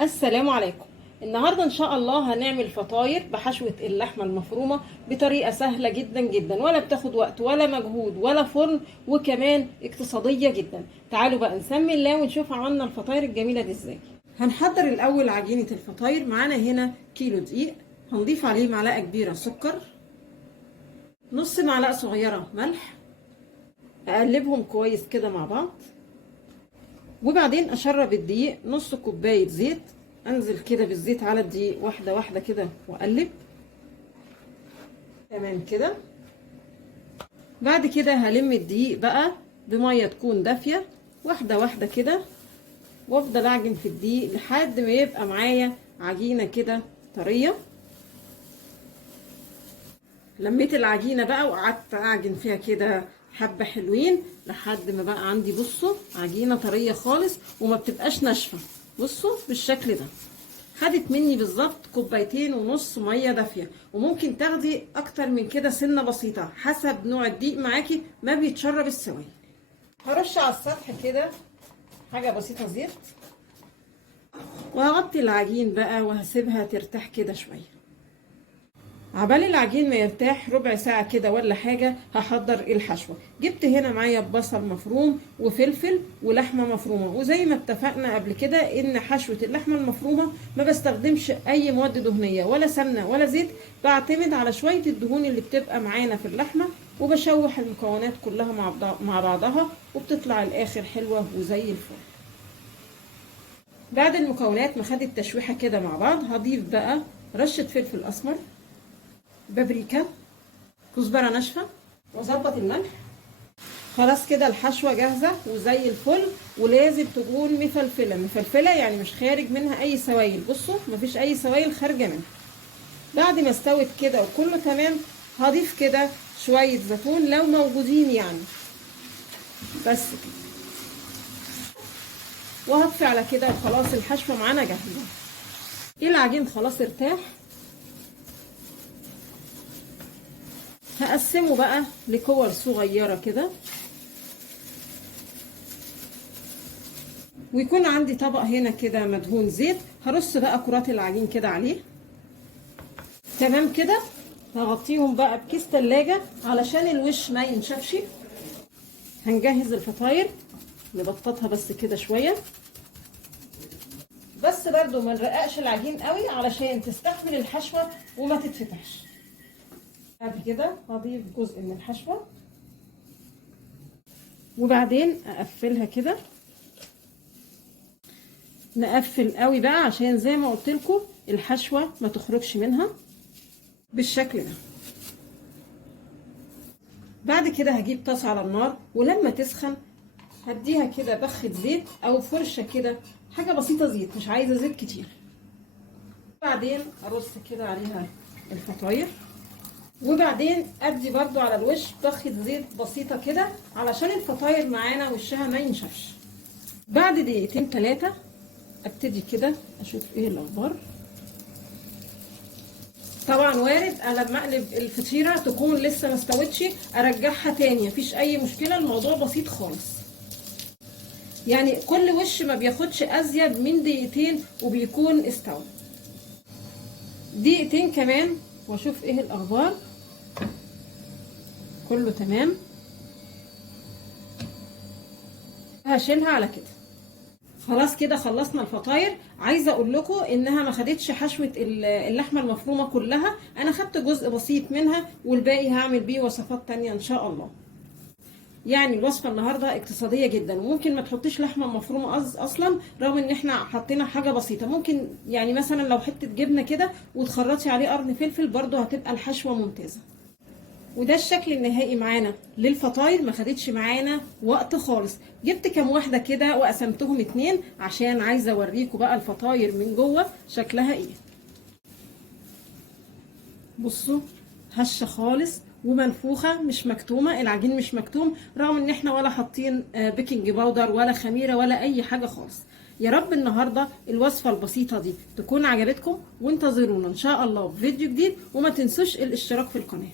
السلام عليكم. النهارده ان شاء الله هنعمل فطاير بحشوه اللحمه المفرومه بطريقه سهله جدا جدا، ولا بتاخد وقت ولا مجهود ولا فرن، وكمان اقتصاديه جدا. تعالوا بقى نسمي الله ونشوف عملنا الفطاير الجميله دي ازاي. هنحضر الاول عجينه الفطاير. معانا هنا كيلو دقيق، هنضيف عليه معلقه كبيره سكر، نص معلقه صغيره ملح، اقلبهم كويس كده مع بعض، وبعدين اشرب الدقيق نص كوبايه زيت، انزل كده بالزيت على الدقيق واحده واحده كده واقلب. تمام كده. بعد كده هلم الدقيق بقى بميه تكون دافيه واحده واحده كده، وافضل اعجن في الدقيق لحد ما يبقى معايا عجينه كده طريه. لميت العجينه بقى وقعدت اعجن فيها كده حبه حلوين لحد ما بقى عندي، بصوا، عجينه طريه خالص وما بتبقاش ناشفه. بصوا بالشكل ده. خدت مني بالظبط كوبايتين ونص ميه دافيه، وممكن تاخدي اكتر من كده سنه بسيطه حسب نوع الدقيق معاكي ما بيتشرب السوائل. هرش على السطح كده حاجه بسيطه زيت، وهغطي العجين بقى وهسيبها ترتاح كده شويه. عبال العجين ما يرتاح ربع ساعة كده ولا حاجة هحضر الحشوة. جبت هنا معايا بصل مفروم وفلفل ولحمة مفرومة، وزي ما اتفقنا قبل كده ان حشوة اللحمة المفرومة ما بستخدمش اي مواد دهنية ولا سمنة ولا زيت، بعتمد على شوية الدهون اللي بتبقى معانا في اللحمة، وبشوح المكونات كلها مع بعضها، وبتطلع الاخر حلوة وزي الفل. بعد المكونات ما خدت تشويحة كده مع بعض، هضيف بقى رشة فلفل اسمر، بابريكا، كزبره ناشفه، واظبط الملح. خلاص كده الحشوه جاهزه وزي الفل، ولازم تكون مفلفله يعني مش خارج منها اي سوائل. بصوا مفيش اي سوائل خارجه منها. بعد ما استوت كده وكله تمام، هضيف كده شويه زيتون لو موجودين يعني، بس كده، وهطفي على كده وخلاص الحشوه معانا جاهزه. العجين خلاص ارتاح، هقسمه بقى لكور صغيرة كده، ويكون عندي طبق هنا كده مدهون زيت، هرص بقى كرات العجين كده عليه. تمام كده. هغطيهم بقى بكيس تلاجة علشان الوش ما ينشفش. هنجهز الفطاير، نبططها بس كده شوية، بس برضو ما نرققش العجين قوي علشان تستحمل الحشوة وما تتفتحش. بعد كده هضيف جزء من الحشوة، وبعدين اقفلها كده. نقفل قوي بقى عشان زي ما قلت لكم الحشوة ما تخرجش منها بالشكل ده. بعد كده هجيب طاسة على النار، ولما تسخن هديها كده بخة زيت او فرشة كده، حاجة بسيطة زيت، مش عايزة زيت كتير. بعدين ارص كده عليها الفطاير، وبعدين ادي برضو على الوش بخة زيت بسيطة كده علشان الفطاير معانا وشها ما ينشفش. بعد دقيقتين 3 ابتدي كده اشوف ايه الاخبار. طبعا وارد لما اقلب الفطيره تكون لسه ما استوتش، ارجعها تاني، مفيش اي مشكله، الموضوع بسيط خالص. يعني كل وش ما بياخدش ازيد من دقيقتين وبيكون استوى. دقيقتين كمان واشوف ايه الاخبار. كله تمام، هشيلها على كده. خلاص كده خلصنا الفطاير. عايزه اقول لكم انها ما خدتش حشوه اللحمه المفرومه كلها، انا خدت جزء بسيط منها والباقي هعمل بيه وصفات تانية ان شاء الله. يعني الوصفه النهارده اقتصاديه جدا، وممكن ما تحطيش لحمه مفرومه اصلا، رغم ان احنا حطينا حاجه بسيطه. ممكن يعني مثلا لو حته جبنه كده وتخرطي عليه قرن فلفل، برده هتبقى الحشوه ممتازه. وده الشكل النهائي معانا للفطاير، ما خدتش معانا وقت خالص. جبت كام واحده كده وقسمتهم 2 عشان عايزه اوريكم بقى الفطاير من جوه شكلها ايه. بصوا هشه خالص ومنفوخه، مش مكتومه، العجين مش مكتوم، رغم ان احنا ولا حاطين بيكنج باودر ولا خميره ولا اي حاجه خالص. يا رب النهارده الوصفه البسيطه دي تكون عجبتكم، وانتظرونا ان شاء الله في فيديو جديد، وما تنسوش الاشتراك في القناه.